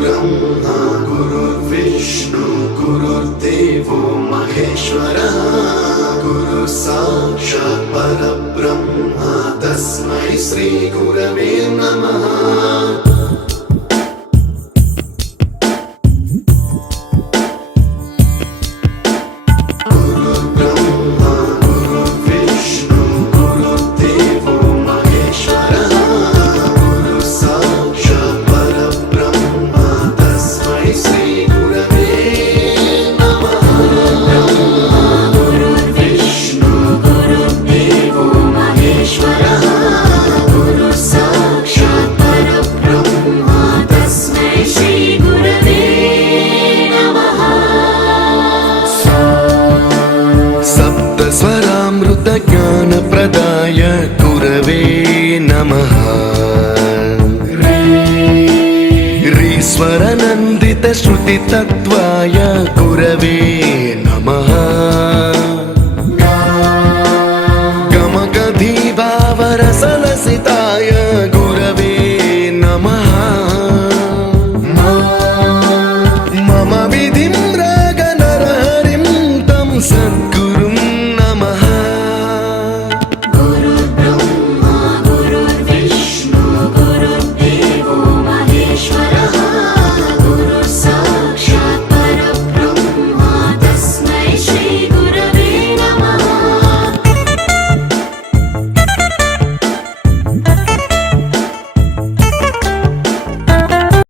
गुरुर्ब्रह्मा गुरुर्विष्णु गुरुर्देवो महेश्वरः गुरु साक्षात् परब्रह्म तस्मै श्री गुरवे नमः। ज्ञानप्रदाय गुरवे नमः। ह्रीश्वरनन्दितश्रुतितत्त्वाय गुरवे नमः। गमगधीभावरसलसिताय